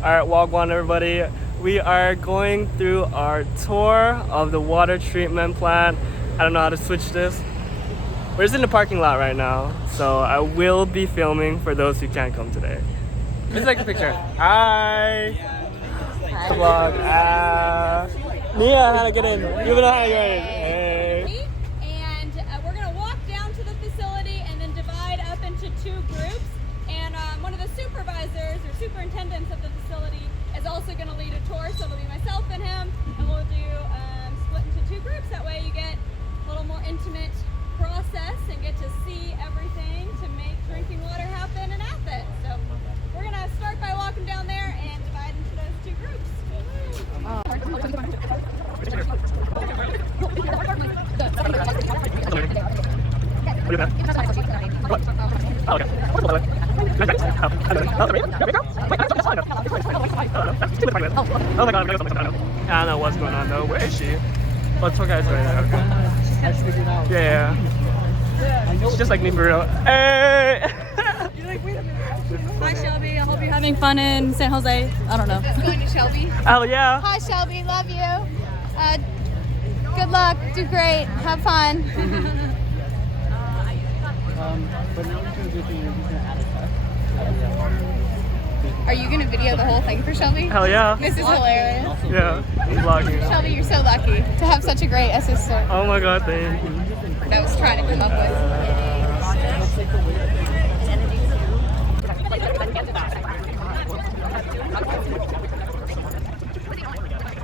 Alright, Wagwan everybody. We are going through our tour of the water treatment plant. I don't know how to switch this. We're just in the parking lot right now, so I will be filming for those who can't come today. Let's take a picture. Hi! Hi. Vlog. Mia, how to get in? You know how to get in. Hey. And we're going to walk down to the facility and then divide up into two groups. And one of the supervisors or superintendents of the facility is also going to lead a tour, so it'll be myself and him, and we'll do split into two groups. That way you get a little more intimate process and get to see everything to make drinking water happen in Athens. So we're going to start by walking down there and divide into those two groups. Oh my god, I don't know what's going on though. Where is she? Oh, tour guide's right there. Okay. Yeah. She's just like me, BeReal. Hey! Hi Shelby, I hope you're having fun in San Jose. I don't know. Just going to Shelby. Oh yeah. Hi Shelby, love you. Good luck, do great, have fun. Are you going to video the whole thing for Shelby? Hell yeah. This is hilarious. Yeah, I'm vlogging. Shelby, you're so lucky to have such a great assistant. Oh my god, thank you. That was trying to come up with.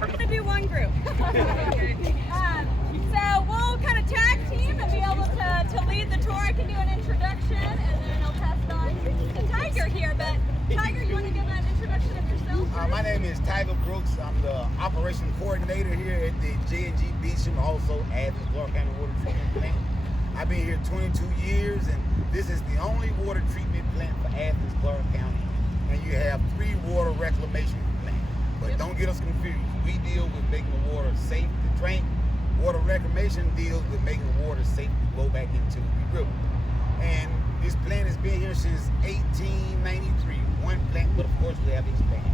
We're going to do one group. So we'll kind of tag team and be able to lead the tour. I can do an introduction and then I'll pass it on to Tiger here. But Tiger, you want to give an introduction of yourself? My name is Tiger Brooks. I'm the operation coordinator here at the J&G Beach and also Athens Clark County Water Treatment Plant. I've been here 22 years and this is the only water treatment plant for Athens Clark County. And you have 3 water reclamation plants. But don't get us confused. We deal with making the water safe to drink. Water reclamation deals with making the water safe to go back into the river. And this plant has been here since 1893. One plant, but of course we have expanded.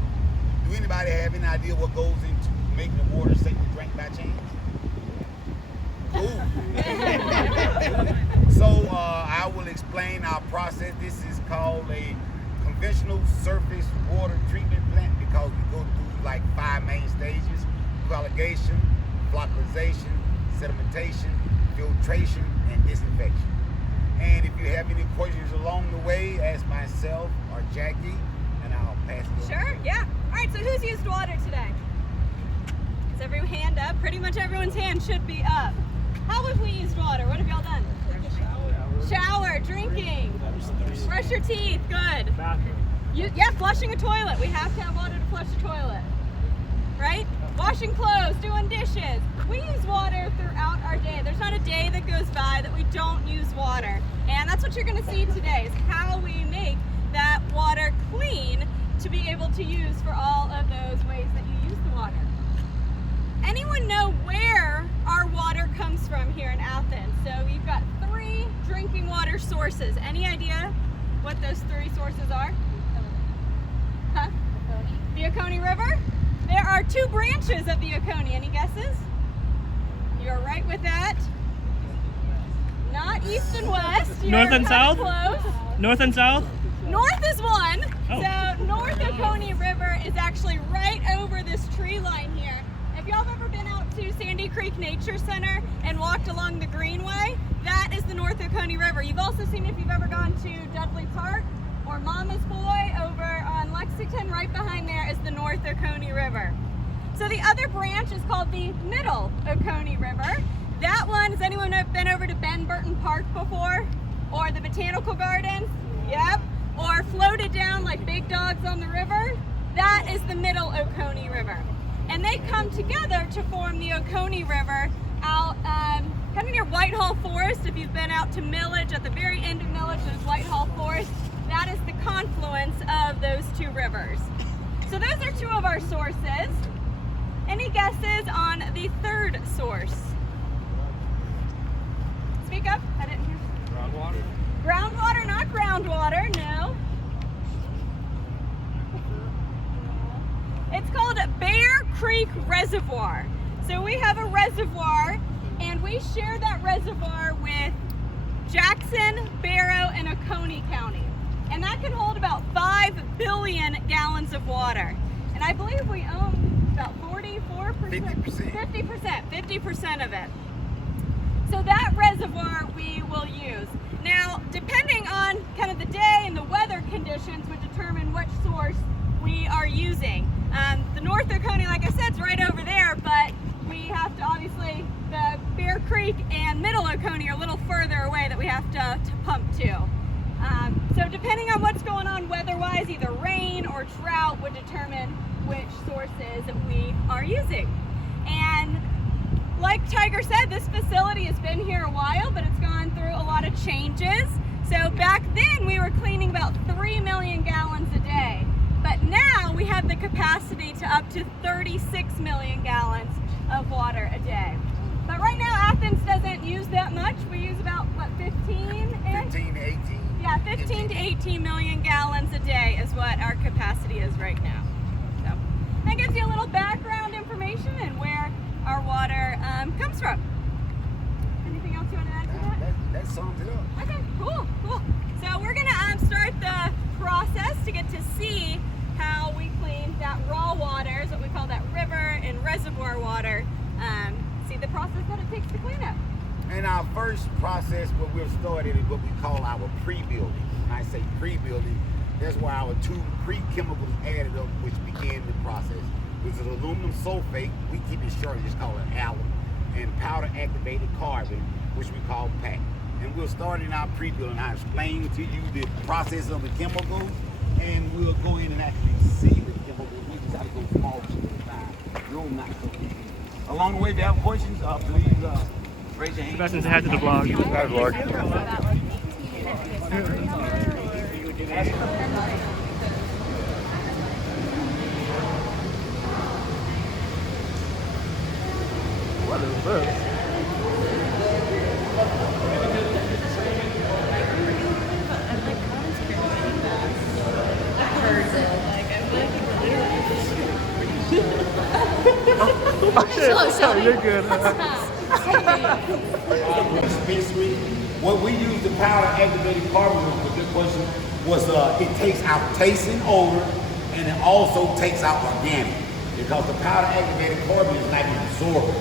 Do anybody have any idea what goes into making the water safe to drink by chance? Ooh. So I will explain our process. This is called a conventional surface water treatment plant because we go through like 5 main stages: coagulation, flocculation, sedimentation, filtration, and disinfection. And if you have any questions along the way, ask myself or Jackie, and I'll pass it over. Sure, yeah. All right, so who's used water today? Is every hand up? Pretty much everyone's hand should be up. How have we used water? What have y'all done? Shower, drinking, brush your teeth, good. Yeah, flushing a toilet. We have to have water to flush a toilet, right? Washing clothes, doing dishes. We use water throughout our day. There's not a day that goes by that we don't use water. And that's what you're gonna see today, is how we make that water clean to be able to use for all of those ways that you use the water. Anyone know where our water comes from here in Athens? So you've got 3 drinking water sources. Any idea what those 3 sources are? Huh? The Oconee River? There are 2 branches of the Oconee. Any guesses? You're right with that. Not east and west. You're North and south? Close. North and south? North is one. Oh. So North Oconee River is actually right over this tree line here. If y'all have ever been out to Sandy Creek Nature Center and walked along the Greenway, that is the North Oconee River. You've also seen, if you've ever gone to Dudley Park or Mama's Boy over on Lexington, right behind there is the North Oconee River. So the other branch is called the Middle Oconee River. That one, has anyone been over to Ben Burton Park before? Or the Botanical Gardens? Yep. Or floated down like big dogs on the river? That is the Middle Oconee River. And they come together to form the Oconee River out kind of near Whitehall Forest. If you've been out to Millage, at the very end of Millage, there's Whitehall Forest. That is the confluence of those 2 rivers. So those are 2 of our sources. Any guesses on the 3rd source? Speak up, I didn't hear. Groundwater? Groundwater, not groundwater, no. Creek Reservoir. So we have a reservoir, and we share that reservoir with Jackson, Barrow, and Oconee County. And that can hold about 5 billion gallons of water. And I believe we own about 44%, 50% of it. So that reservoir we will use. Now, depending on kind of the day and the weather conditions would determine which source we are using. The North Oconee, like I said, is right over there, but we have to obviously, the Bear Creek and Middle Oconee are a little further away that we have to pump to. So depending on what's going on weather-wise, either rain or drought would determine which sources we are using. And like Tiger said, this facility has been here a while, but it's gone through a lot of changes. So back then we were cleaning about 3 million gallons a day, but now we have the capacity to up to 36 million gallons of water a day. But right now Athens doesn't use that much. We use about, what, 15 to 18. Yeah, 15 to 18 million gallons a day is what our capacity is right now. So that gives you a little background information and where our water comes from. Anything else you want to add to that? That sums it up. Okay, cool. So we're gonna start the process to get to see how we clean that raw water, is what we call that river and reservoir water. See the process that it takes to clean it. And our first process, what we've started, is what we call our pre-building. When I say pre-building, that's where our 2 pre-chemicals added up, which begin the process. This is aluminum sulfate, we keep it short, just call it alum, and powder activated carbon, which we call PAC. And we'll start in our pre-building. I'll explain to you the process of the chemicals, and we'll go in and actually see the chemicals. We just have to go small to the side. No, not so easy. Along the way, if you have questions, please raise your hand. Sebastian, say hi to the vlog. Hi, vlog. What is this? Oh, you're good. Dispensary. What we use the powder activated carbon was a good question. Was it takes out taste and odor, and it also takes out organic, because the powder activated carbon is like an absorber.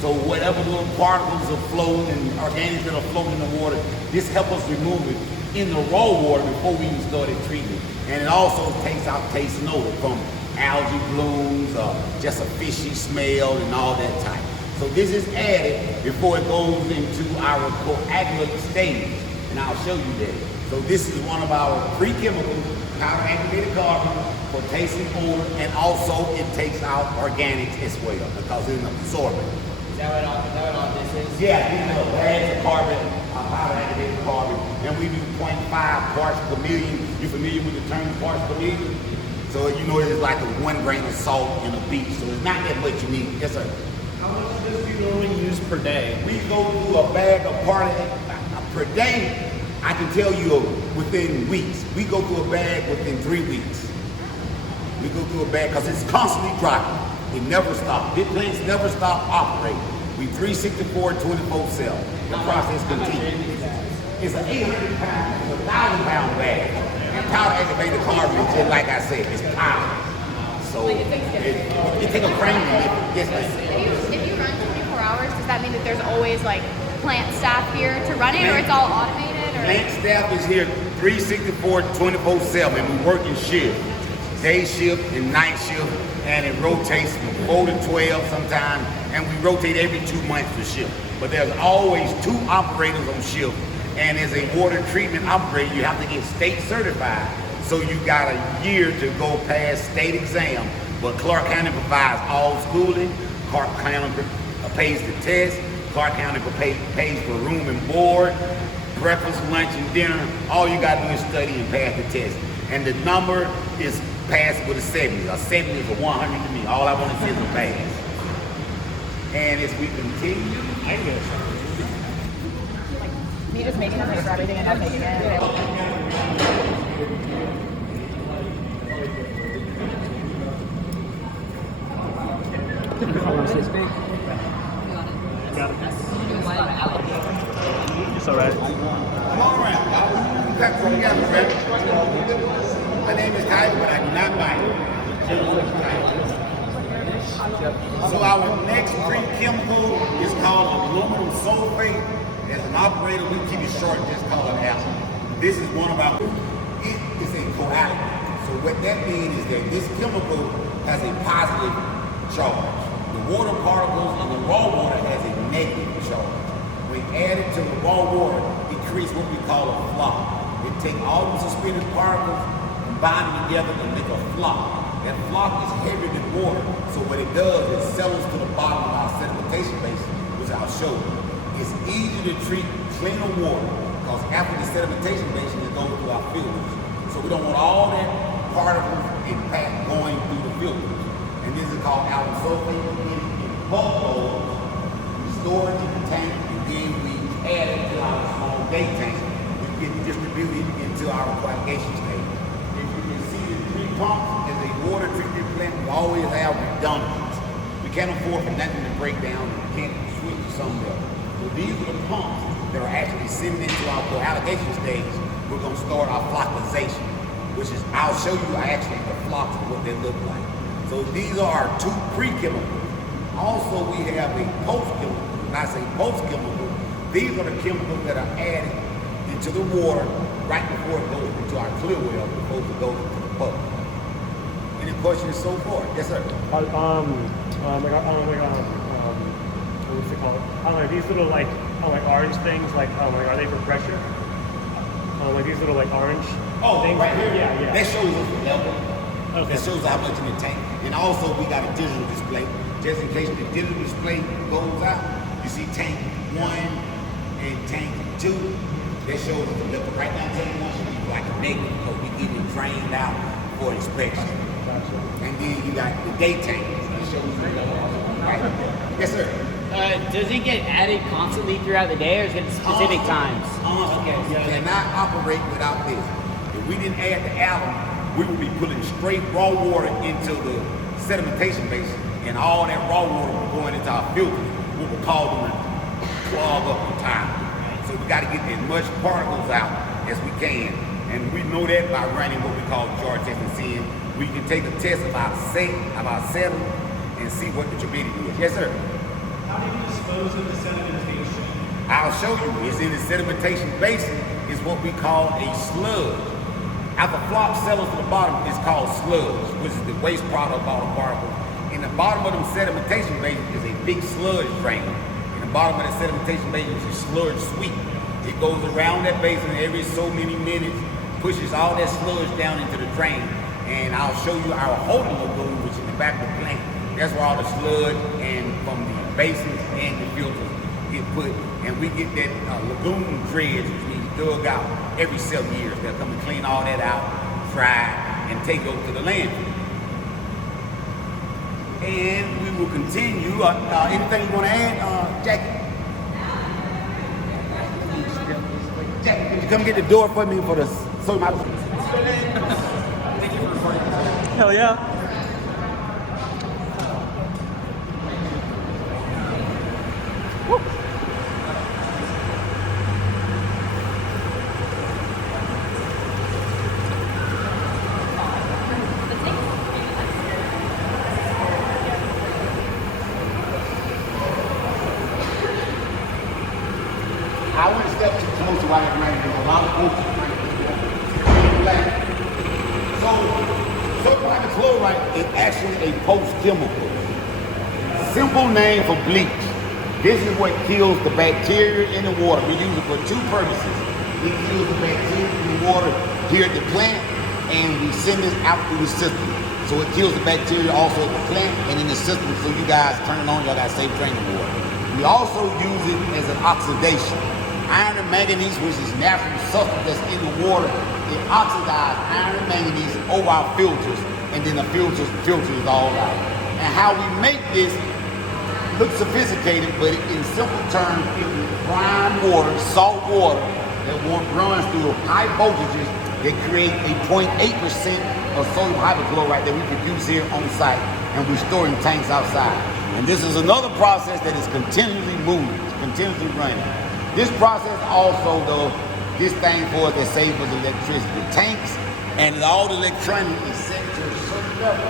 So whatever little particles are floating and organics that are floating in the water, this helps us remove it in the raw water before we even started treatment. And it also takes out taste and odor from algae blooms, just a fishy smell and all that type. So this is added before it goes into our coagulation stage, and I'll show you that. So this is one of our pre-chemicals, powder activated carbon for taste and odor, and also it takes out organics as well because it's an absorbent. Is that what all this is? Yeah, these are bags of carbon, powder activated carbon, and we do 0.5 parts per million. You familiar with the term parts per million? So you know it's like a 1 grain of salt in a beach, so it's not that much you need. Yes, sir. How much does you normally use per day? We go through a bag of part per day. I can tell you within weeks. We go through a bag within 3 weeks. We go through a bag because it's constantly dropping. It never stops. This plants never stop operating. We 364, 24/7. The process continues. It's an 800 pound, it's a 1,000-pound bag. And powder activated carbon is just like I said, it's powder. So it takes a frame to lift it. Yes, ma'am. If you run 24 hours, does that mean that there's always like plant staff here to run it, or it's all automated? Or? Plant staff is here 364, 24/7, and we work in shift. Day shift and night shift, and it rotates from 4 to 12 sometimes, and we rotate every 2 months for shift. But there's always 2 operators on shift, and as a water treatment operator, you have to get state certified. So you got a year to go past state exam, but Clark County provides all schooling. Clark County pays the test. Clark County pays for room and board, breakfast, lunch, and dinner. All you got to do is study and pass the test. And the number is passed with a 70. A 70 is a 100 to me. All I want to see is a pass. And as we continue, I guess. Me just making a paper everything and not making it. Got it. It's all right. Come on around, y'all. You got from together, man. My name is Tiger, but I do not bite. So our next pre-chemical is called aluminum sulfate. As an operator, we keep it short, just call it Alum. This is one of our, it is a coagulant. So what that means is that this chemical has a positive charge. The water particles in the raw water has a negative charge. When added to the raw water, it creates what we call a floc. It takes all the suspended particles, combine them together to make a floc. That floc is heavier than water, so what it does is settles to the bottom of our sedimentation basin, which I'll show you. It's easier to treat cleaner water, because after the sedimentation basin, it goes through our filters. So we don't want all that particles impact going through the filters. And this is called alum sulfate. In bulk loads, we store it in the tank, and then we add it to our small day tank, which gets distributed into our coagulation stage. If you can see the 3 pumps as a water treatment plant, we always have redundancies. We can't afford for nothing to break down, and we can't switch to something else. So these are the pumps that are actually sending into our coagulation stage. We're going to start our flocculation, which is, I'll show you actually the flocks and what they look like. So these are our 2 pre-chemicals. Also, we have a post-chemical. When I say post-chemical, these are the chemicals that are added into the water right before it goes into our clear well, before it goes into the public. Any questions so far? Yes, sir. What's it called? Like these little like orange things, like are they for pressure? Like these little like orange things. Right here. Yeah. That shows us the level. Okay. That shows how much in the tank. And also we got a digital display. Just in case the digital display goes out, you see tank 1 and tank 2. That shows us the level. Right now tank 1 should be like a negative, because we get it drained out for inspection. Gotcha. And then you got the day tank. That shows the level. Right? Yes, sir. Does it get added constantly throughout the day, or is it specific times? Okay. You cannot operate without this. If we didn't add the alum, we would be putting straight raw water into the sedimentation basin, and all that raw water would go into our filters. We would call them to clog up the time. So we got to get as much particles out as we can, and we know that by running what we call jar test and seeing. We can take a test about settle, and see what the turbidity is. Yes, sir. How do you dispose of the sedimentation? I'll show you. It's in the sedimentation basin is what we call a sludge. After floc settles to the bottom, it's called sludge, which is the waste product of all the particles. In the bottom of the sedimentation basin is a big sludge drain. In the bottom of the sedimentation basin is a sludge sweep. It goes around that basin every so many minutes, pushes all that sludge down into the drain. And I'll show you our holding lagoon, which is in the back of the plant. That's where all the sludge and from the basins and the filters get put. And we get that lagoon dredge, which means dug out every 7 years. They'll come and clean all that out, dry, and take it over to the landfill. And we will continue. Anything you want to add, Jackie? Jackie, could you come get the door for me for the Hell yeah. I want to step too close to while I'm running. There's a lot of folks trying to so hypochlorite is actually a post-chemical. Simple name for bleach. This is what kills the bacteria in the water. We use it for 2 purposes. We kill the bacteria in the water here at the plant, and we send this out through the system. So it kills the bacteria also at the plant and in the system, so you guys turn it on, y'all got safe drinking water. We also use it as an oxidation. Iron and manganese, which is natural substance that's in the water, it oxidizes iron and manganese over our filters, and then the filters all out. And how we make this looks sophisticated, but in simple terms, it is brine water, salt water, that runs through high voltages that create a 0.8% of sodium hypochlorite that we produce here on site, and we store in tanks outside. And this is another process that is continually moving, continuously running. This process also, though, this thing for us that saves us electricity. The tanks and all the electronics is set to a certain level.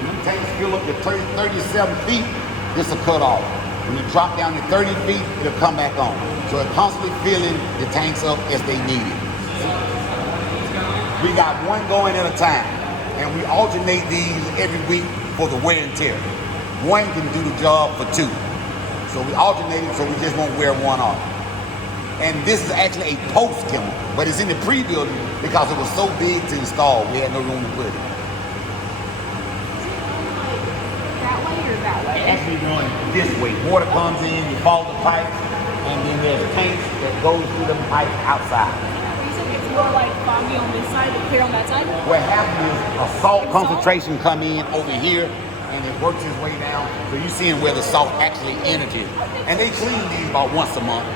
When them tanks fill up to 37 feet, this will cut off. When you drop down to 30 feet, it'll come back on. So it's constantly filling the tanks up as they need it. We got one going at a time, and we alternate these every week for the wear and tear. One can do the job for two. So we alternate it so we just won't wear one off. And this is actually a post chemical, but it's in the pre-building because it was so big to install, we had no room to put it. That way or that way? It actually runs this way. Water comes in, you follow the pipe, and then there's tanks that goes through the pipe outside. You said it's more like foggy on this side and clear on that side? What happens is a salt concentration come in over here, and it works its way down. So you're seeing where the salt actually enters. And they clean these about once a month.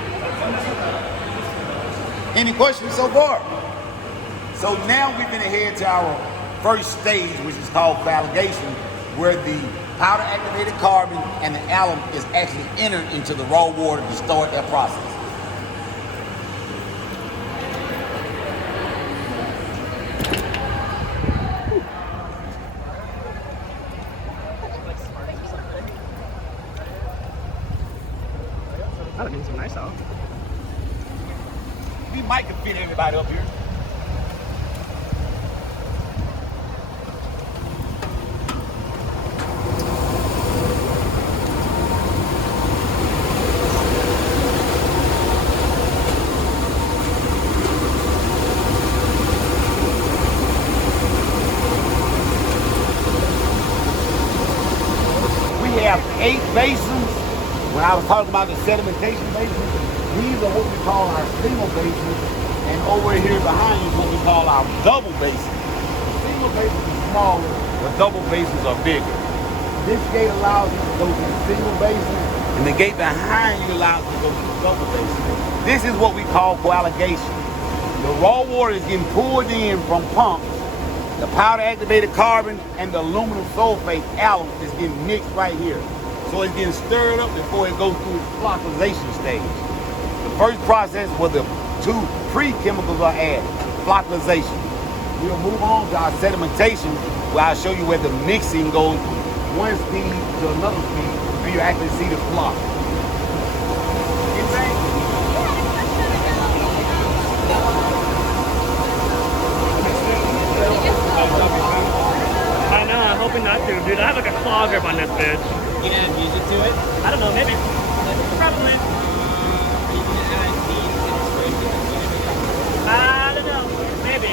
Any questions so far? So now we've been ahead to our first stage, which is called coagulation, where the powder activated carbon and the alum is actually entered into the raw water to start that process. That means some nice out. We might can fit everybody up here. We have 8 basins. When I was talking about the sedimentation basins, these are what we call our single basins, and over here behind you is what we call our double basins. The single basins are smaller, the double basins are bigger. This gate allows you to go to the single basin, and the gate behind you allows you to go to the double basin. This is what we call coagulation. The raw water is getting poured in from pumps. The powder activated carbon and the aluminum sulfate alum is getting mixed right here. So it's getting stirred up before it goes through its flocculation stage. The first process where the 2 pre-chemicals are added, flocculation. We'll move on to our sedimentation, where I'll show you where the mixing goes from one speed to another speed, so you actually see the flock. I know, I'm hoping not to, dude. I have like a claw grip on this bitch. You gonna use it to it? I don't know, maybe. Probably. I don't know, maybe.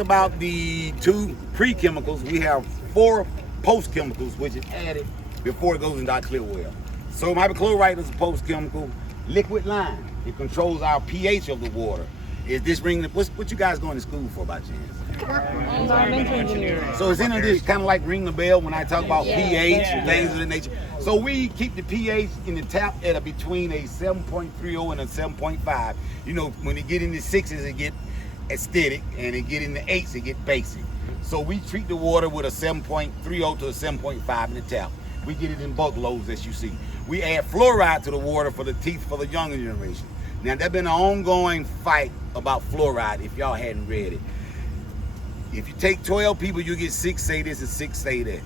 About the 2 pre-chemicals, we have 4 post-chemicals which is added before it goes into our clear well. So hypochlorite is a post-chemical. Liquid lime, it controls our pH of the water. Is this ring? What you guys going to school for by chance? Environmental engineering. So it's in this kind of like ring the bell when I talk about pH and things of that nature. So we keep the pH in the tap at between a 7.30 and a 7.5. You know, when it get in the 6s, it get acidic, and it get in the 8s, it get basic. So we treat the water with a 7.30 to a 7.5 in the tap. We get it in bulk loads, as you see. We add fluoride to the water for the teeth for the younger generation. Now, there's been an ongoing fight about fluoride, if y'all hadn't read it. If you take 12 people, you get 6 say this and 6 say that.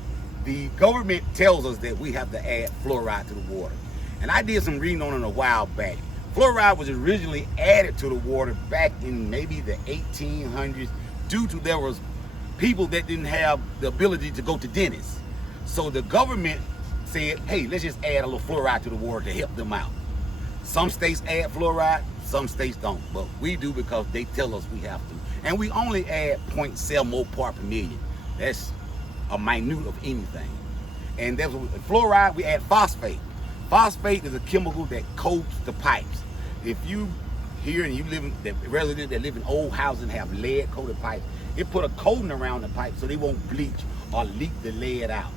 The government tells us that we have to add fluoride to the water. And I did some reading on it a while back. Fluoride was originally added to the water back in maybe the 1800s due to there was people that didn't have the ability to go to dentists. So the government said, hey, let's just add a little fluoride to the water to help them out. Some states add fluoride, some states don't, but we do because they tell us we have to. And we only add 0.7 more part per million. That's a minute of anything. And that's what, fluoride, we add phosphate. Phosphate is a chemical that coats the pipes. If you here and you live in, the residents that live in old houses and have lead coated pipes, it put a coating around the pipe so they won't bleach or leak the lead out.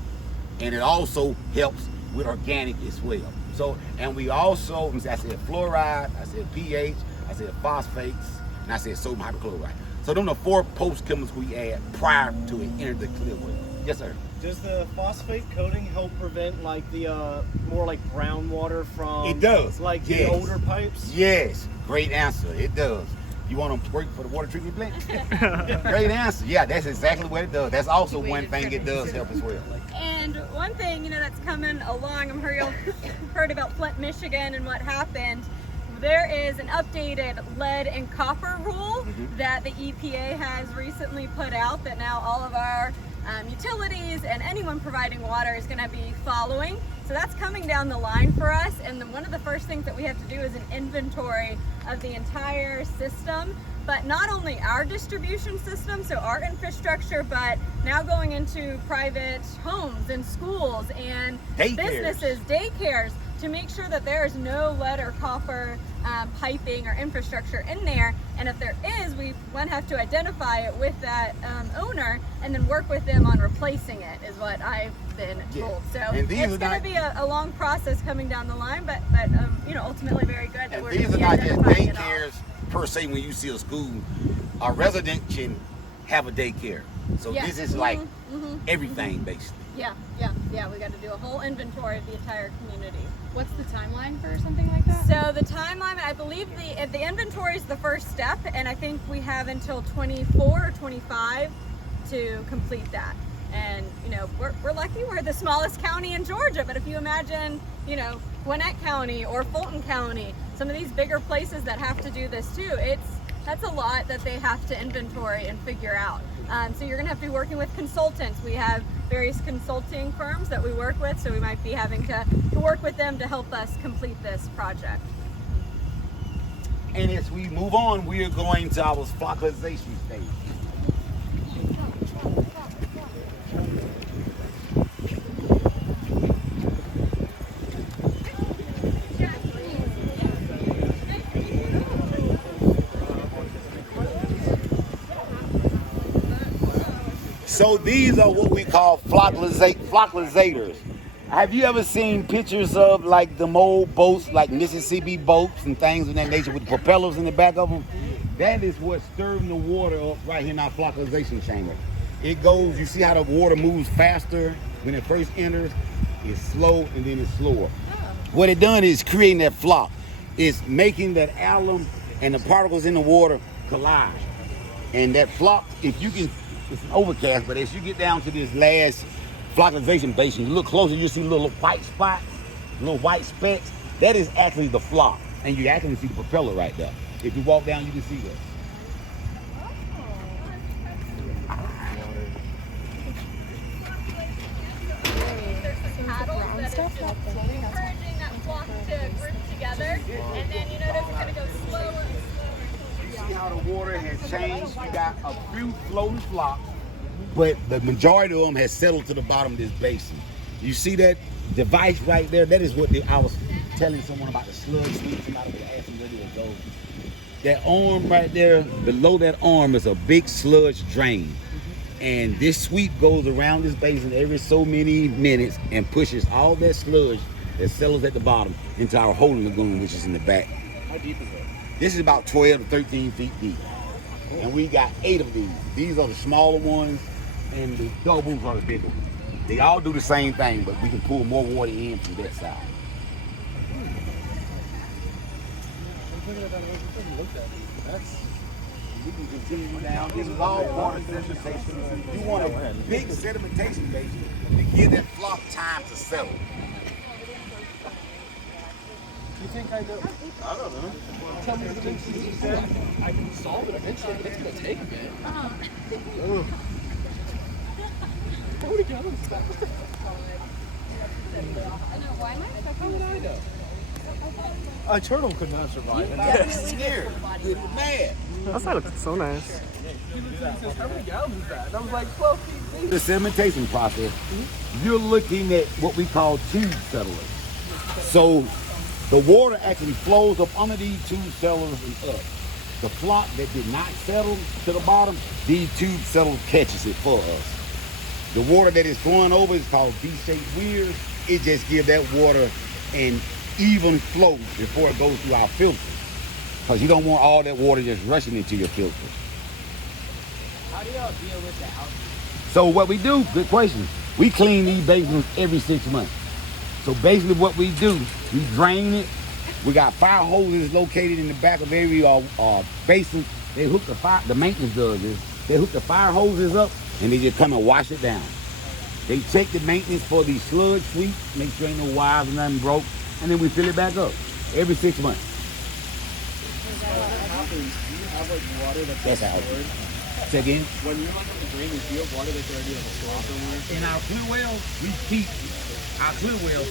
And it also helps with organic as well. So, and we also, I said fluoride, I said pH, I said phosphates, and I said sodium hypochlorite. So them are the 4 post chemicals we add prior to it enter the clear well. Yes, sir. Does the phosphate coating help prevent like the more like brown water from? It does. Like yes. the older pipes? Yes, great answer. It does. You want them working for the water treatment plant? Great answer. Yeah, that's exactly what it does. That's also one thing it does help as well. And one thing, you know, that's coming along, I'm sure you've heard about Flint, Michigan and what happened. There is an updated lead and copper rule that the EPA has recently put out that now all of our utilities and anyone providing water is going to be following. So that's coming down the line for us, and then one of the first things that we have to do is an inventory of the entire system, but not only our distribution system, so our infrastructure, but now going into private homes and schools and businesses, daycares, to make sure that there is no lead or copper piping or infrastructure in there. And if there is, we have to identify it with that owner and then work with them on replacing it, is what I've been told. So it's going to be a long process coming down the line, but you know, ultimately very good. That and these are not just daycares per se. When you see a school, a resident can have a daycare. So this is like everything basically. Yeah. We got to do a whole inventory of the entire community. What's the timeline for something like that? So the timeline, I believe the inventory is the first step, and I think we have until 24 or 25 to complete that. And you know, we're lucky, we're the smallest county in Georgia, but if you imagine, you know, Gwinnett County or Fulton County, some of these bigger places that have to do this too, that's a lot that they have to inventory and figure out. So you're gonna have to be working with consultants. We have various consulting firms that we work with, so we might be having to work with them to help us complete this project. And as we move on, we are going to our flocculation stage. So these are what we call flocculizators. Have you ever seen pictures of like the old boats, like Mississippi boats and things of that nature with propellers in the back of them? That is what's stirring the water up right here in our flocculation chamber. It goes, you see how the water moves faster when it first enters? It's slow and then it's slower. What it done is creating that flock. It's making that alum and the particles in the water collide. And that flock, if you can, it's an overcast, but as you get down to this last flocculation basin, you look closer, you see little white spots, little white specks. That is actually the flock, and you actually see the propeller right there. If you walk down, you can see that. There's some paddles that is just encouraging that flock to group together, and then you notice it's going to go slower and slower. See how the water has changed? You got a few floating flocks, but the majority of them has settled to the bottom of this basin. You see that device right there? That is what I was telling someone about the sludge sweep. Somebody was asking where it goes. That arm right there, below that arm is a big sludge drain. And this sweep goes around this basin every so many minutes and pushes all that sludge that settles at the bottom into our holding lagoon, which is in the back. How deep is it? This is about 12 to 13 feet deep. And we got 8 of these. These are the smaller ones, and the doubles are the bigger ones. They all do the same thing, but we can pull more water in from that side. We can continue down. This is all water sedimentation. You want a big sedimentation basin to give that flock time to settle. You think I know? I don't know. Tell me the things you said. I can solve it eventually, but it's going to take a minute. How many gallons is that? How would I know? A turtle could not survive. That's here. Good man. That looks so nice. How many gallons is that? And I was like, 12 feet deep. The sedimentation process, you're looking at what we call tube settlers. So the water actually flows up under these tube settlers and up. The flock that did not settle to the bottom, these tube settlers catches it for us. The water that is flowing over is called V-shaped weirs, it just gives that water an even flow before it goes through our filter. Because you don't want all that water just rushing into your filter. How do y'all deal with the algae? So what we do, good question, we clean these basins every 6 months. So basically what we do, we drain it. We got fire hoses located in the back of every basin. They hook the maintenance does this. They hook the fire hoses up and they just come and wash it down. They check the maintenance for the sludge sweep, make sure ain't no wires or nothing broke, and then we fill it back up every 6 months. What happens? Do you have like water that's stored? Say again? When you're like on the drain, do you have water that's already like stored somewhere? In our clear wells, we keep our clear wells.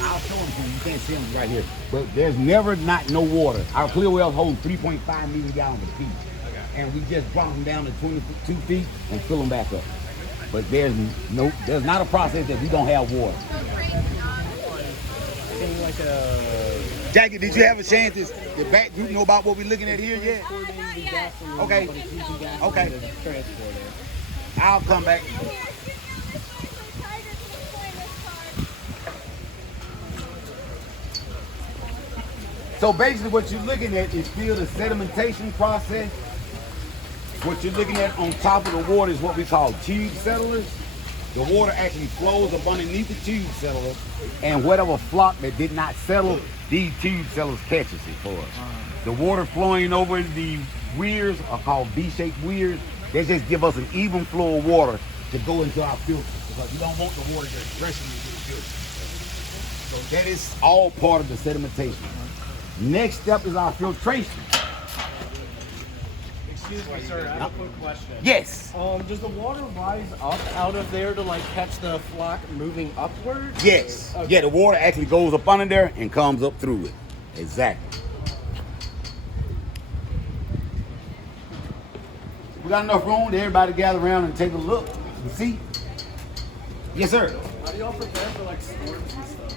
I'll show them to you. You can't see them right here. But there's never not no water. Our clear wells hold 3.5 million gallons of feet. And we just drop them down to 22 feet and fill them back up. But there's not a process that we don't have water. Jackie, did you have a chance to the back group know about what we're looking at here yet? Not yet. Okay. Okay. Transport it. I'll come back. So basically what you're looking at is still the sedimentation process. What you're looking at on top of the water is what we call tube settlers. The water actually flows up underneath the tube settler, and whatever flock that did not settle, these tube settlers catches it for us. The water flowing over the weirs are called V-shaped weirs. They just give us an even flow of water to go into our filter, because you don't want the water just rushing into the filter. So that is all part of the sedimentation. Next step is our filtration. Excuse me, sir. I have a quick question. Yes. Does the water rise up out of there to like catch the flock moving upward? Yes. Okay. Yeah, the water actually goes up under there and comes up through it. Exactly. We got enough room to everybody gather around and take a look and see. Yes, sir. How do y'all prepare for like storms and stuff?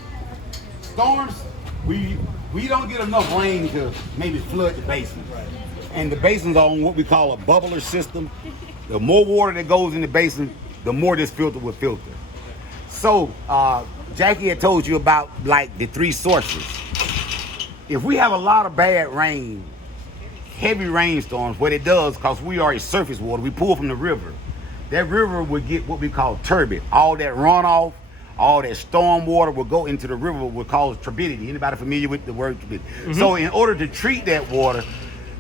Storms, we don't get enough rain to maybe flood the basin. Right. And the basin's on what we call a bubbler system. The more water that goes in the basin, the more this filter will filter. So Jackie had told you about like the 3 sources. If we have a lot of bad rain, heavy rainstorms, what it does, because we are a surface water, we pull from the river. That river will get what we call turbid. All that runoff, all that storm water will go into the river, will cause turbidity. Anybody familiar with the word turbidity? Mm-hmm. So in order to treat that water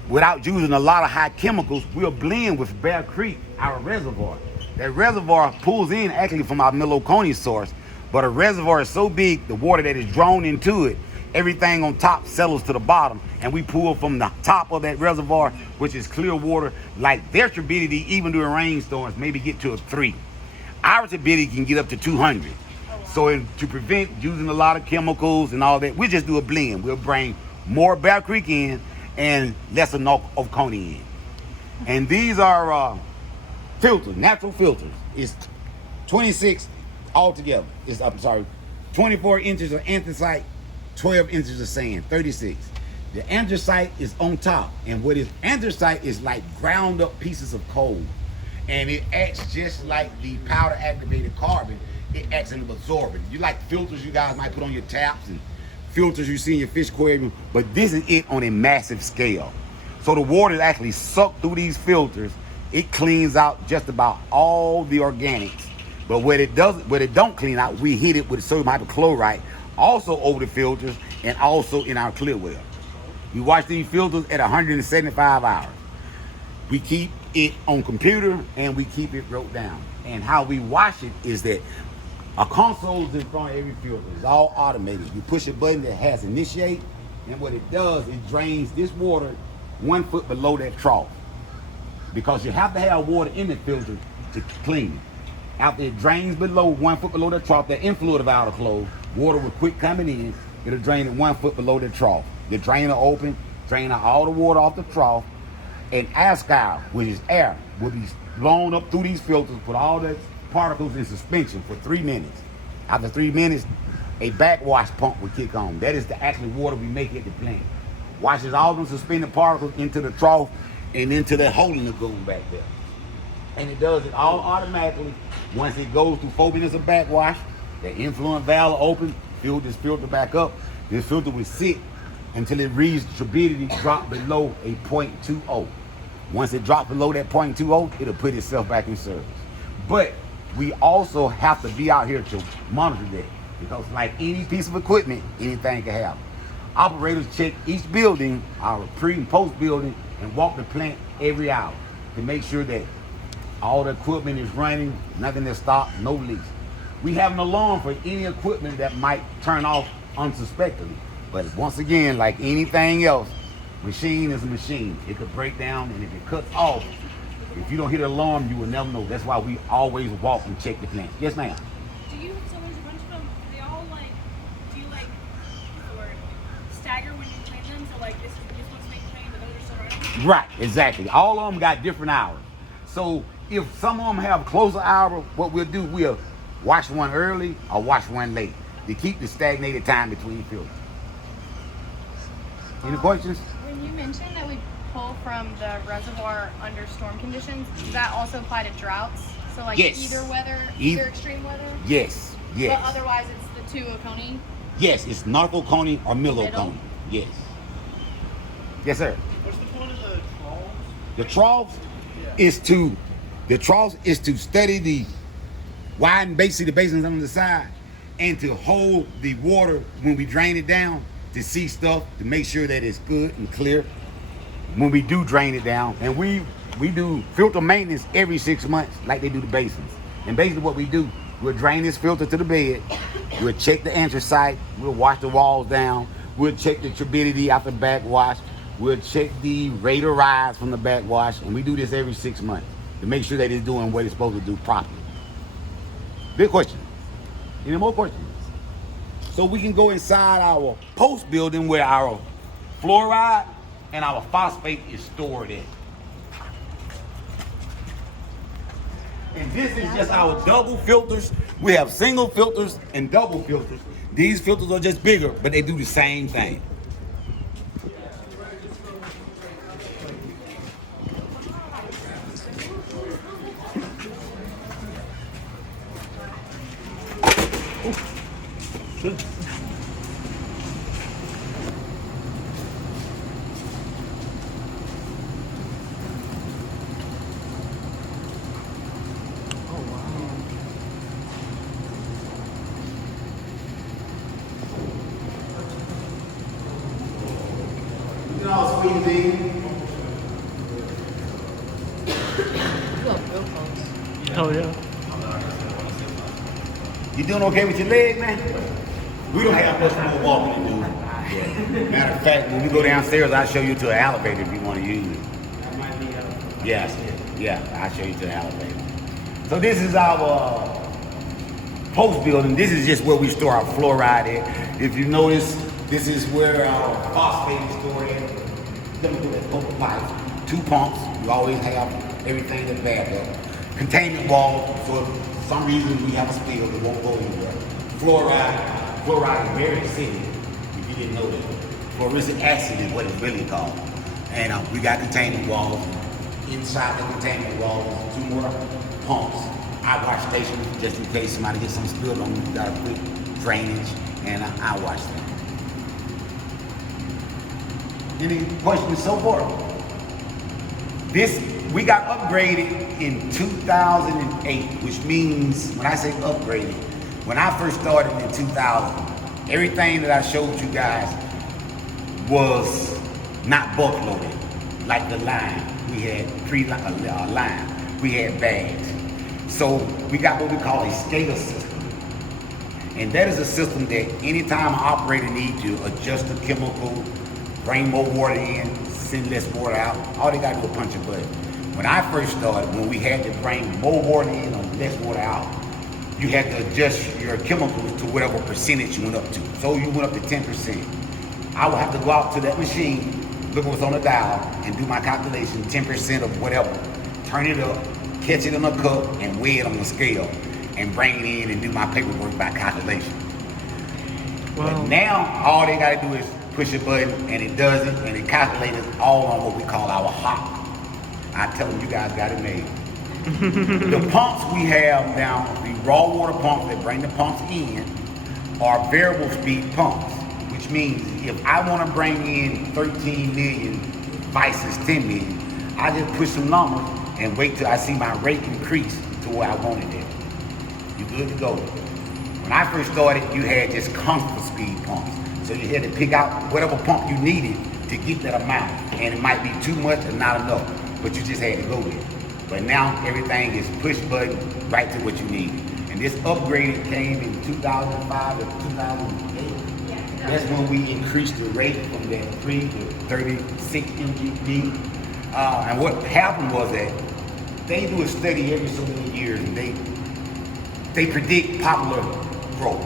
without using a lot of high chemicals, we'll blend with Bear Creek, our reservoir. That reservoir pulls in actually from our Milocone source, but a reservoir is so big, the water that is drawn into it, everything on top settles to the bottom, and we pull from the top of that reservoir, which is clear water. Like their turbidity, even during rainstorms, maybe get to a 3. Our turbidity can get up to 200. So to prevent using a lot of chemicals and all that, we just do a blend. We'll bring more Bear Creek in and less of Coney in. And these are filters, natural filters. It's 26 altogether. 24 inches of anthracite, 12 inches of sand, 36. The anthracite is on top, and what is anthracite is like ground up pieces of coal, and it acts just like the powder activated carbon. It acts as an absorbent. You like filters you guys might put on your taps and filters you see in your fish aquarium, but this is it on a massive scale. So the water is actually sucked through these filters. It cleans out just about all the organics, but what it don't clean out, we hit it with sodium hypochlorite, also over the filters and also in our clear well. We wash these filters at 175 hours. We keep it on computer and we keep it wrote down. And how we wash it is that a console is in front of every filter. It's all automated. You push a button that has initiate, and what it does, it drains this water 1 foot below that trough. Because you have to have water in the filter to clean it. After it drains below 1 foot below the trough, the influent valve will close. Water will quit coming in. It'll drain it 1 foot below the trough. The drain will open, drain out all the water off the trough, and air scour, which is air, will be blown up through these filters, put all the particles in suspension for 3 minutes. After 3 minutes, a backwash pump will kick on. That is the actual water we make at the plant. Washes all the suspended particles into the trough and into that hole in the lagoon back there. And it does it all automatically. Once it goes through 4 minutes of backwash, The influent valve open, fill this filter back up. This filter will sit until it reads turbidity drop below a 0.20. Once it drops below that 0.20, it'll put itself back in service. But we also have to be out here to monitor that, because like any piece of equipment, anything can happen. Operators check each building, our pre and post building, and walk the plant every hour to make sure that all the equipment is running, nothing is stopped, no leaks. We have an alarm for any equipment that might turn off unsuspectedly. But once again, like anything else, machine is a machine. It could break down, and if it cuts off, if you don't hit an alarm, you will never know. That's why we always walk and check the plant. Yes, ma'am. Do you, so there's a bunch of them, they all like, do you like, what's the word, stagger when you clean them? So like, this one's being cleaned, but those are still running? Right, exactly. All of them got different hours. So if some of them have closer hour, what we'll do, we'll wash one early or wash one late to keep the stagnated time between filters. Any questions? When you mentioned that we pull from the reservoir under storm conditions, does that also apply to droughts? So like Yes. either extreme weather? Yes, yes. But otherwise it's the 2 Oconee? Yes, it's North Oconee or Middle Middle? Oconee. Yes. Yes, sir. What's the point of the trawls? The troughs is to study the widen the basins on the side, and to hold the water when we drain it down, to see stuff, to make sure that it's good and clear when we do drain it down. And we do filter maintenance every 6 months like they do the basins. And basically what we do, we'll drain this filter to the bed, we'll check the anthracite, we'll wash the walls down, we'll check the turbidity after backwash, we'll check the rate of rise from the backwash, and we do this every 6 months to make sure that it's doing what it's supposed to do properly. Good question. Any more questions? So we can go inside our post building where our fluoride and our phosphate is stored in. And this is just our double filters. We have single filters and double filters. These filters are just bigger, but they do the same thing. You can all squeeze in. Oh yeah. You doing okay with your leg, man? We don't have much more walking to do. Matter of fact, when we go downstairs, I'll show you to an elevator if you want to use it. Yeah, I'll show you to the elevator. So this is our post building. This is just where we store our fluoride at. If you notice, this is where our phosphate is stored in. Let me do that pump pipe. 2 pumps. You always have everything that's back up. Containment wall, so if for some reason we have a spill, it won't go anywhere. Fluoride is very acidic, if you didn't know that. Fluoric acid is what it's really called. And we got containment walls. Inside the containment walls, 2 more pumps. Eye wash station, just in case somebody gets some spill on them. We got a quick drainage and an eye wash thing. Any questions so far? We got upgraded in 2008, which means, when I say upgraded, when I first started in 2000, everything that I showed you guys was not bulk loaded, like the line. We had line, we had bags. So we got what we call a SCADA system. And that is a system that anytime an operator needs to adjust the chemical, bring more water in, send less water out, all they gotta do is punch a button. When I first started, when we had to bring more water in or less water out, you had to adjust your chemicals to whatever percentage you went up to. So you went up to 10%. I would have to go out to that machine, look what's on the dial, and do my calculation, 10% of whatever. Turn it up, catch it in a cup, and weigh it on the scale, and bring it in and do my paperwork by calculation. Wow. But now, all they gotta do is push a button, and it does it, and it calculates it all on what we call our hop. I tell them, you guys got it made. The pumps we have now, the raw water pumps that bring the pumps in, are variable speed pumps, which means if I want to bring in 13 million vices 10 million, I just push some numbers and wait till I see my rate increase to where I want it at. You're good to go. When I first started, you had just comfortable speed pumps. So you had to pick out whatever pump you needed to get that amount. And it might be too much or not enough, but you just had to go with it. But now everything is push button right to what you need. And this upgrade came in 2005 to 2008. That's when we increased the rate from that 3 to 36 MGD. And what happened was that they do a study every so many years, and they predict popular growth.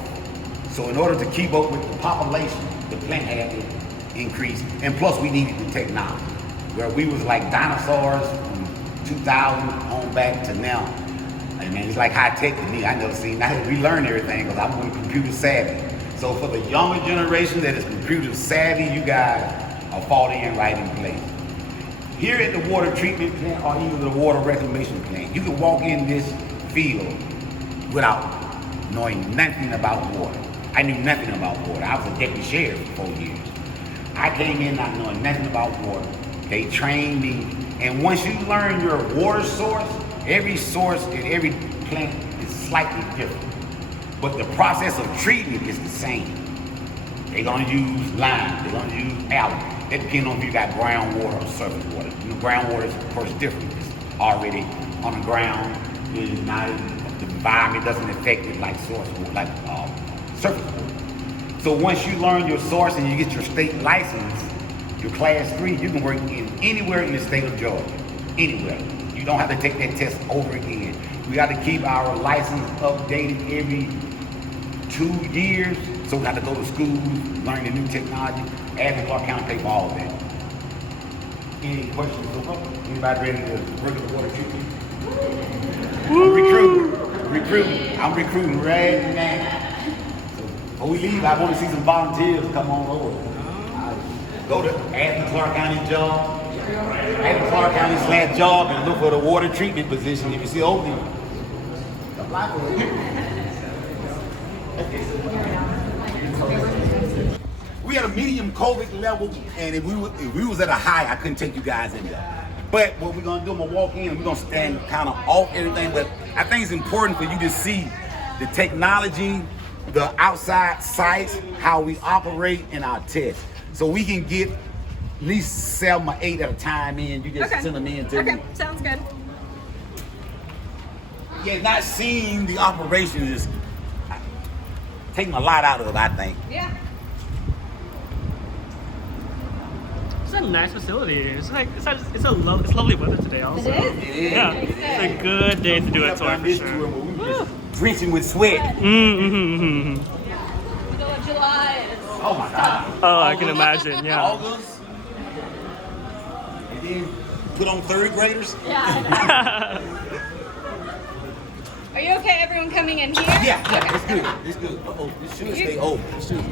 So in order to keep up with the population, the plant had to increase. And plus we needed the technology. Where we was like dinosaurs from 2000 on back to now. I mean, it's like high tech to me. I never seen that. We learn everything because I'm computer savvy. So for the younger generation that is computer savvy, you guys are falling in right in place. Here at the water treatment plant or even the water reclamation plant, you can walk in this field without knowing nothing about water. I knew nothing about water. I was a deputy sheriff for 4 years. I came in not knowing nothing about water. They trained me. And once you learn your water source at every plant is slightly different. But the process of treatment is the same. They're gonna use lime, they're gonna use alum. That depends on if you got groundwater or surface water. You know, groundwater is of course different. It's already on the ground. It's not, the environment doesn't affect it like source water, like surface water. So once you learn your source and you get your state license, your class 3, you can work in anywhere in the state of Georgia, anywhere. You don't have to take that test over again. We got to keep our license updated every 2 years. So we got to go to school, learn the new technology. Add Clark County pay for all of that. Any questions so far? Anybody ready to work at the water treatment? I'm recruiting right now. So before we leave, I want to see some volunteers come on over. Go to add the Clark County job, add the Clark County /job and look for the water treatment position. If you see opening, apply for it. We had a medium COVID level, and if we was at a high, I couldn't take you guys in there. But what we're gonna do, I'm gonna walk in and we're gonna stand kind of off everything. But I think it's important for you to see the technology, the outside sites, how we operate in our tests. So we can get at least 7 or 8 at a time in. You just send them in to me. Okay, sounds good. Yeah, not seeing the operation is taking a lot out of it, I think. Yeah. It's a nice facility. It's lovely weather today also. It is? It is. Yeah, It is. it's a good day to do a tour for This sure. tour where we were just drenching with sweat. Mm-hmm. Middle of July. Oh my God. Oh, I can imagine, yeah. August. And then put on third graders. Yeah. Are you okay, everyone coming in here? Yeah, Okay. it's good. It's good. Uh-oh, this should stay open. It should.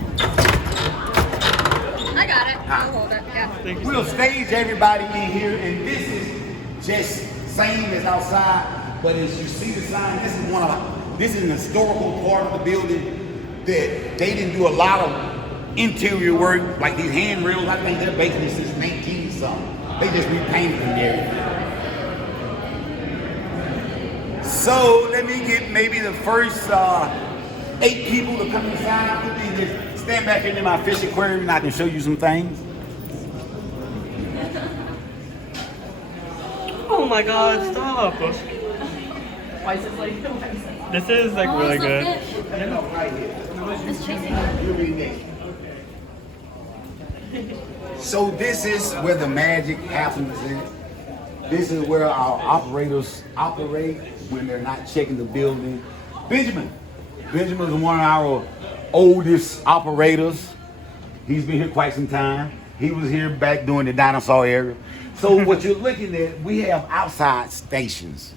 I got it. I'll hold it. Yeah. Thank you. We'll stage everybody in here, and this is just same as outside, but as you see the sign, this is an historical part of the building that they didn't do a lot of interior work, like these handrails. I think they're basically since 19 something. They just repainted them there. So let me get maybe the first 8 people to come and sign up with me. Just stand back here in my fish aquarium and I can show you some things. Oh my God, stop. Why is it like This is like really good. It's chasing. So this is where the magic happens. This is where our operators operate when they're not checking the building. Benjamin is one of our oldest operators. He's been here quite some time. He was here back during the dinosaur era. So what you're looking at, we have outside stations.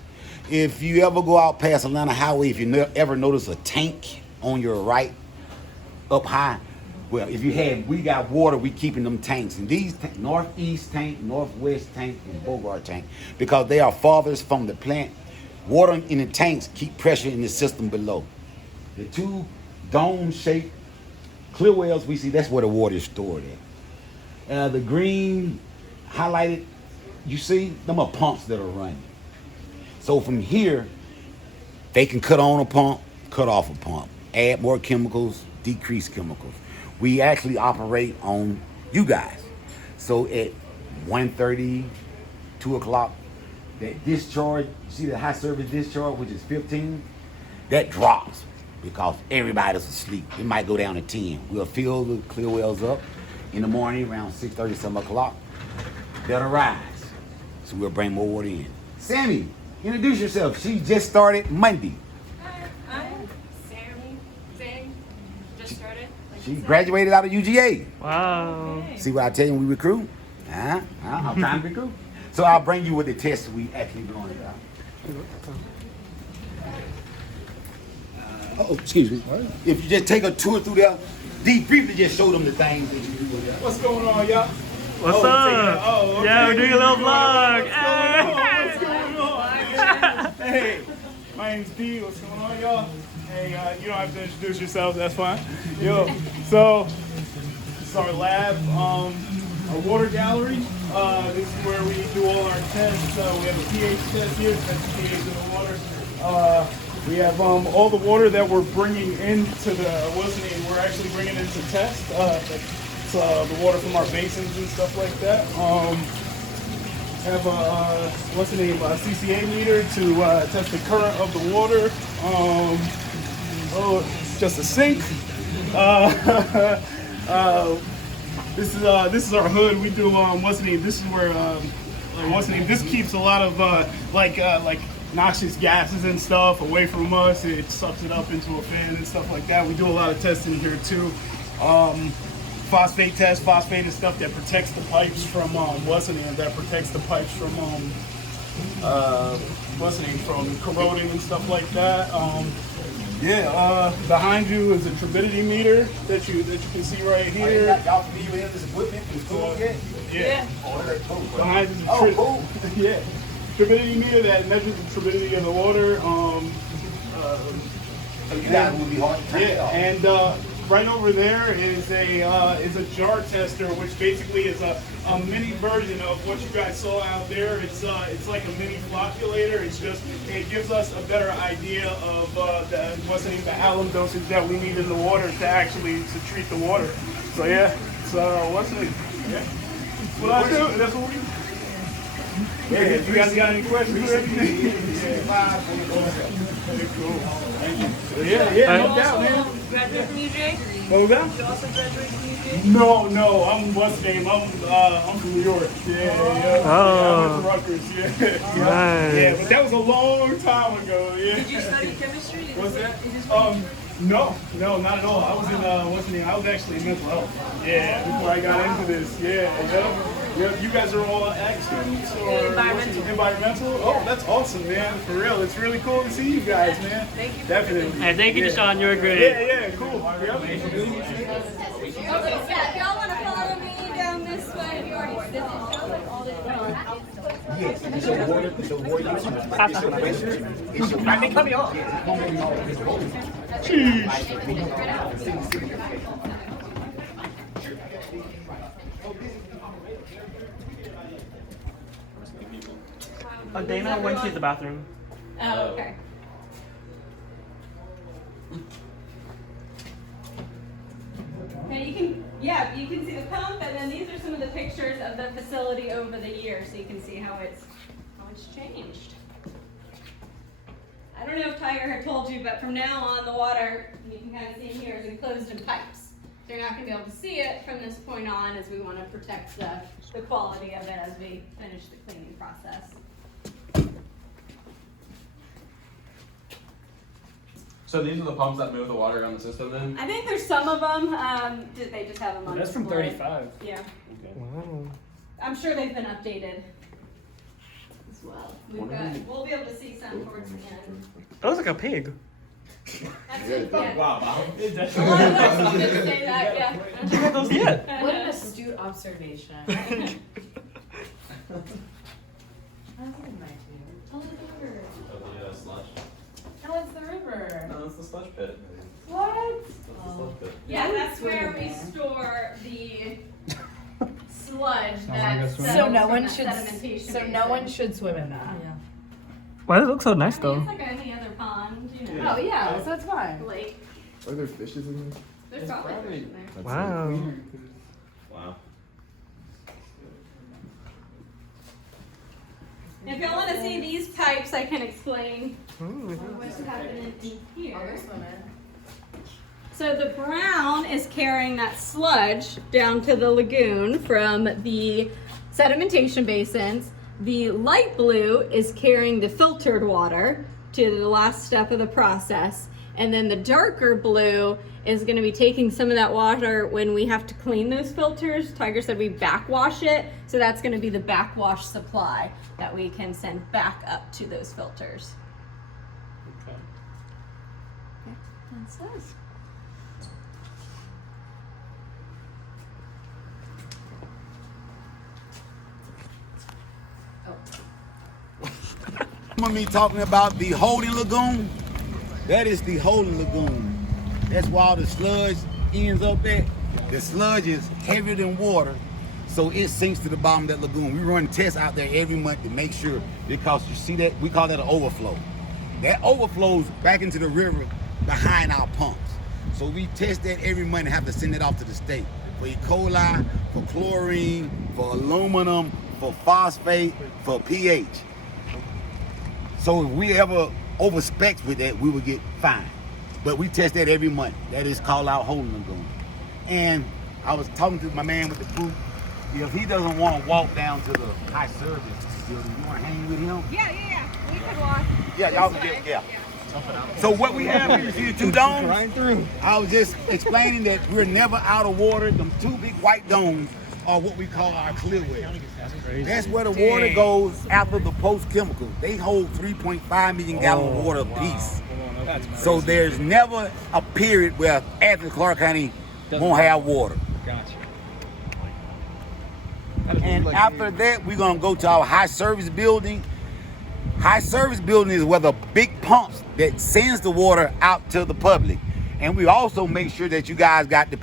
If you ever go out past Atlanta Highway, if you ever notice a tank on your right, up high, well, if you have, we got water, we keeping them tanks. And these northeast tank, northwest tank, and Bogart tank, because they are farthest from the plant, Water in the tanks keep pressure in the system below. The two dome-shaped clear wells we see, that's where the water is stored at. The green highlighted, you see, them are pumps that are running. So from here, they can cut on a pump, cut off a pump, add more chemicals, decrease chemicals. We actually operate on you guys. So at 1:30, 2 o'clock, that discharge, you see the high service discharge, which is 15, that drops because everybody's asleep. It might go down to 10. We'll fill the clear wells up in the morning around 6:30, 7 o'clock. They'll rise. So we'll bring more water in. Sammy, introduce yourself. She just started Monday. Hi, I'm Sammy. Zane. Just started. She graduated out of UGA. Wow. See what I tell you when we recruit? I'm trying to recruit. So I'll bring you with the test we actually doing it out. Oh, excuse me. If you just take a tour through there, briefly just show them the things that you do with that. What's going on, y'all? What's up? Okay. Yeah, we're doing a little vlog. What's going on? Hey, my name's B. What's going on, y'all? Hey, you don't have to introduce yourselves. That's fine. Yo, so this is our lab, our water gallery. This is where we do all our tests. We have a pH test here, that's the pH of the water. We have all the water that we're bringing into the, we're actually bringing into test. It's the water from our basins and stuff like that. Have a, CCA meter to test the current of the water. Just a sink. This is our hood. We do this is where this keeps a lot of like noxious gases and stuff away from us. It sucks it up into a fan and stuff like that. We do a lot of testing here too. Phosphate test. Phosphate is stuff that protects the pipes from that protects the pipes from from corroding and stuff like that. Behind you is a turbidity meter that you can see right here. Y'all familiar with this equipment from school yet? Yeah. Oh, that's cool. Behind is a cool. yeah. Turbidity meter that measures the turbidity of the water. So you guys will be hard to turn it off. And right over there is a jar tester, which basically is a mini version of what you guys saw out there. It's like a mini flocculator. It gives us a better idea of the alum dosage that we need in the water to treat the water. So yeah, yeah. What I do, that's what we do. Yeah, if you guys got any questions or anything? Cool. Thank you. So yeah, no doubt, man. Graduate from UGA? What was that? You also graduate from UGA? No, I'm I'm from New York. Yeah. Oh. I went to Rutgers. Yeah. Nice. Yeah, but that was a long time ago. Yeah. Did you study chemistry? What's that? No, not at all. I was I was actually in mental health. Yeah, before I got into this. Yeah. You guys are all ag students or environmental? Oh, that's awesome, man. For real, it's really cool to see you guys, man. Thank you. Definitely. Hey, thank you, Deshaun. You were great. Yeah, cool. Okay, if y'all want to follow me down this way, we already did all this. Yes, it's a water, I think coming on. Dana went to the bathroom. Oh, okay. Okay, you can see the pump, and then these are some of the pictures of the facility over the years, so you can see how it's changed. I don't know if Tiger had told you, but from now on, the water, you can kind of see here, is enclosed in pipes. So you're not going to be able to see it from this point on, as we want to protect the quality of it as we finish the cleaning process. So these are the pumps that move the water around the system then? I think there's some of them, they just have them on That's from display. 35. Yeah. Wow. I'm sure they've been updated as well. We'll be able to see some towards the end. That looks like a pig. That's it, yeah. Wow. A lot of us did say that, yeah. Did you have those yet? What an astute observation. sludge. No, it's the river. No, it's the sludge pit. What? It's the sludge pit. Yeah, that's where we store the sludge that's So no one should. sedimentation. So no one should swim in that. Why does it look so nice I mean, though? it's like any other pond, you know. Oh yeah, so it's fine. Lake. Are there fishes in here? There's probably fish in there. Wow. Wow. If y'all want to see these pipes, I can explain what's happening here. So the brown is carrying that sludge down to the lagoon from the sedimentation basins. The light blue is carrying the filtered water to the last step of the process. And then the darker blue is going to be taking some of that water when we have to clean those filters. Tiger said we backwash it. So that's going to be the backwash supply that we can send back up to those filters. Okay. That's us. I'm gonna be talking about the holding lagoon. That is the holding lagoon. That's where all the sludge ends up at. The sludge is heavier than water, so it sinks to the bottom of that lagoon. We run tests out there every month to make sure, because you see that, we call that an overflow. That overflows back into the river behind our pumps. So we test that every month and have to send it off to the state. For E. coli, for chlorine, for aluminum, for phosphate, for pH. So if we ever overspec with that, we would get fined. But we test that every month. That is called our holding lagoon. And I was talking to my man with the boot. If he doesn't want to walk down to the high service building, you want to hang with him? Yeah. We could walk. Yeah, y'all can get, yeah. So what we have here, you see the two domes? I was just explaining that we're never out of water. Them two big white domes are what we call our clear wells. That's where the water goes after the post chemicals. They hold 3.5 million gallons of water apiece. So there's never a period where Athens, Clark County won't have water. Gotcha. And after that, we're gonna go to our high service building. High service building is where the big pumps that sends the water out to the public. And we also make sure that you guys got the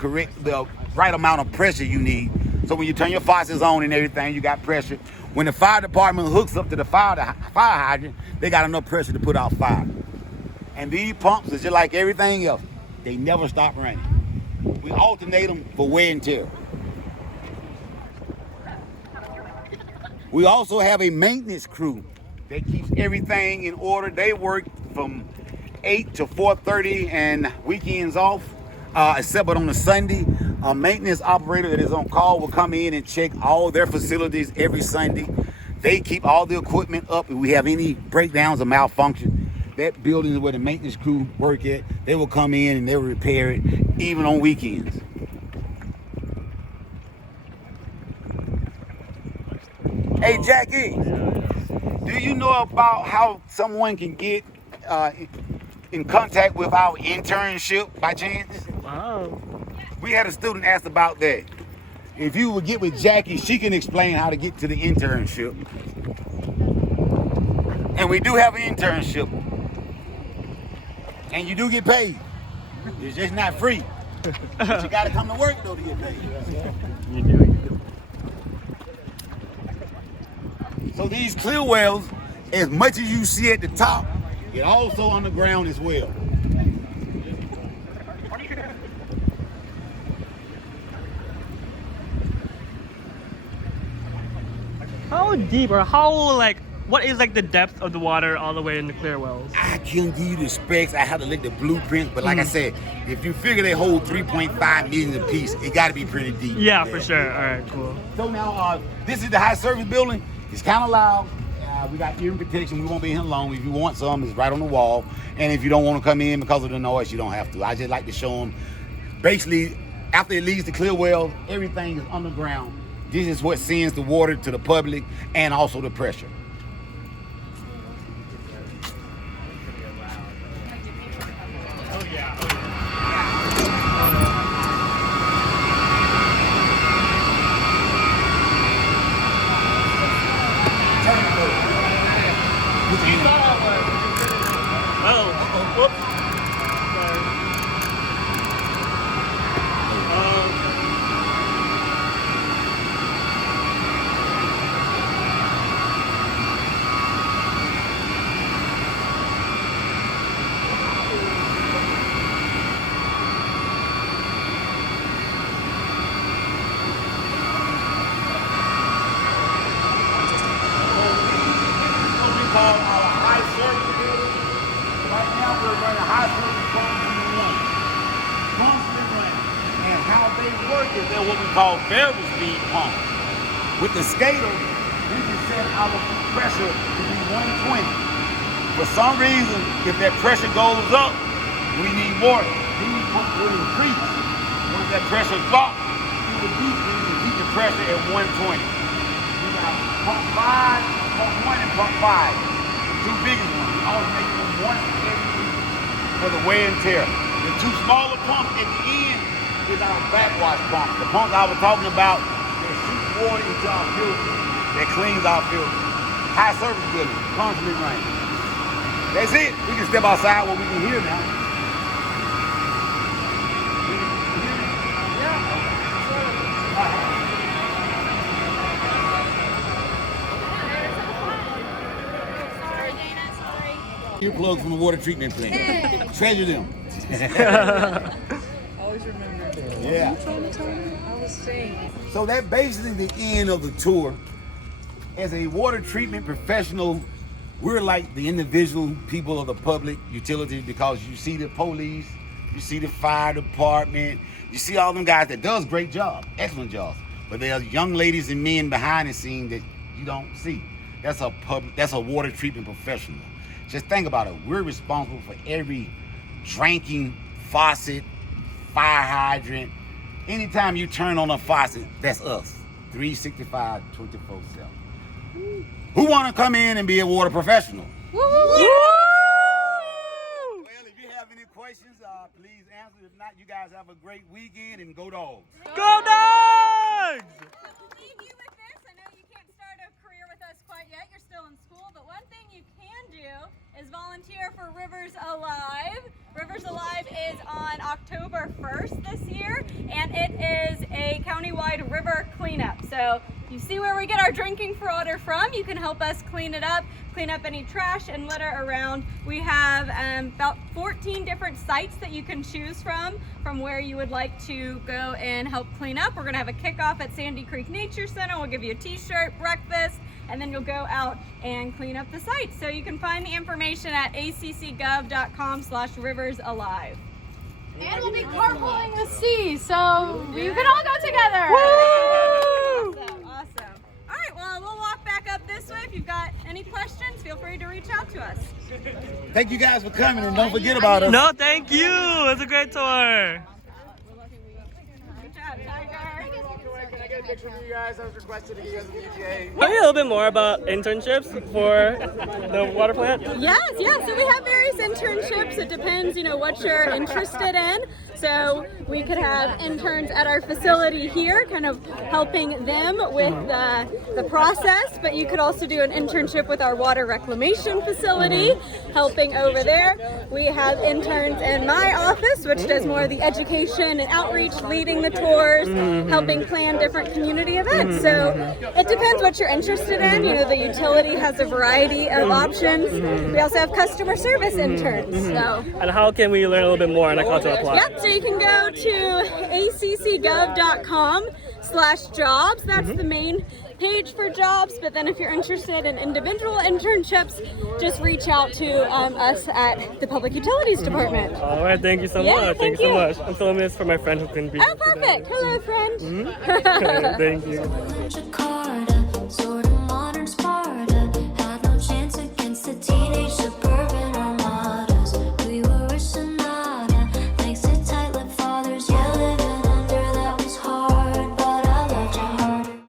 right amount of pressure you need. So when you turn your faucets on and everything, you got pressure. When the fire department hooks up to the fire hydrant, they got enough pressure to put out fire. And these pumps is just like everything else. They never stop running. We alternate them for wear and tear. We also have a maintenance crew that keeps everything in order. They work from 8 to 4:30 and weekends off, except but on a Sunday. A maintenance operator that is on call will come in and check all their facilities every Sunday. They keep all the equipment up. If we have any breakdowns or malfunction, that building is where the maintenance crew work at. They will come in and they will repair it, even on weekends. Hey, Jackie, do you know about how someone can get in contact with our internship by chance? Wow. We had a student ask about that. If you would get with Jackie, she can explain how to get to the internship. And we do have an internship. And you do get paid. It's just not free. But you gotta come to work though to get paid. You do. So these clear wells, as much as you see at the top, it also underground as well. How deep or what is the depth of the water all the way in the clear wells? I can't give you the specs. I have to look at the blueprints, but like I said, if you figure they hold 3.5 million apiece, it got to be pretty deep. Yeah, for sure. All right, cool. So now, this is the high service building. It's kind of loud. We got ear protection. We won't be here long. If you want some, it's right on the wall. And if you don't want to come in because of the noise, you don't have to. I just like to show them. Basically, after it leaves the clear well, everything is underground. This is what sends the water to the public and also the pressure. what we call variable speed pump. With the skater, we can set our pressure to be 120. For some reason, if that pressure goes up, we need water. These pumps will increase. Once that pressure drops, it will decrease and keep the pressure at 120. We got pump 5, pump 1, and pump 5. The two biggest ones. We alternate them once every week for the wear and tear. The two smaller pumps at the end is our backwash pump. The pumps I was talking about that shoot water into our filter, that cleans our filter. High serviceability, constantly running. That's it. We can step outside where we can hear now. Sorry, Dana, sorry. Earplugs from the water treatment plant. Treasure them. Always remember. Yeah. I was saying. So that's basically the end of the tour. As a water treatment professional, we're like the individual people of the public utilities because you see the police, you see the fire department, you see all them guys that does great job, excellent jobs. But there are young ladies and men behind the scene that you don't see. That's a water treatment professional. Just think about it. We're responsible for every drinking faucet, fire hydrant. Anytime you turn on a faucet, that's us. 365, 24/7. Who want to come in and be a water professional? Woo! Well, if you have any questions, please answer. If not, you guys have a great weekend and go Dogs. Go Dogs! So we'll leave you with this. I know you can't start a career with us quite yet. You're still in school. But one thing you can do is volunteer for Rivers Alive. Rivers Alive is on October 1st this year, and it is a countywide river cleanup. So you see where we get our drinking water from. You can help us clean it up, clean up any trash and litter around. We have about 14 different sites that you can choose from where you would like to go and help clean up. We're gonna have a kickoff at Sandy Creek Nature Center. We'll give you a t-shirt, breakfast, and then you'll go out and clean up the site. So you can find the information at accgov.com/riversalive. And we'll be carpooling with C, so you can all go together. Awesome. All right, well, we'll walk back up this way. If you've got any questions, feel free to reach out to us. Thank you guys for coming, and don't forget about us. No, thank you. It was a great tour. Good job, Tiger. Can I get a picture of you guys? I was requested to get you guys an UGA. Tell me a little bit more about internships for the water plant. Yes, so we have various internships. It depends, what you're interested in. So we could have interns at our facility here, kind of helping them with the process, but you could also do an internship with our water reclamation facility, helping over there. We have interns in my office, which does more of the education and outreach, leading the tours, helping plan different community events. So it depends what you're interested in. The utility has a variety of options. We also have customer service interns. So. And how can we learn a little bit more on how to apply? Yep, so you can go to accgov.com/jobs. That's the main page for jobs, but then if you're interested in individual internships, just reach out to us at the Public Utilities Department. All right, thank you so much. Thank you so much. I'm filming this for my friend who couldn't be here perfect. today. Hello, friend. Thank you.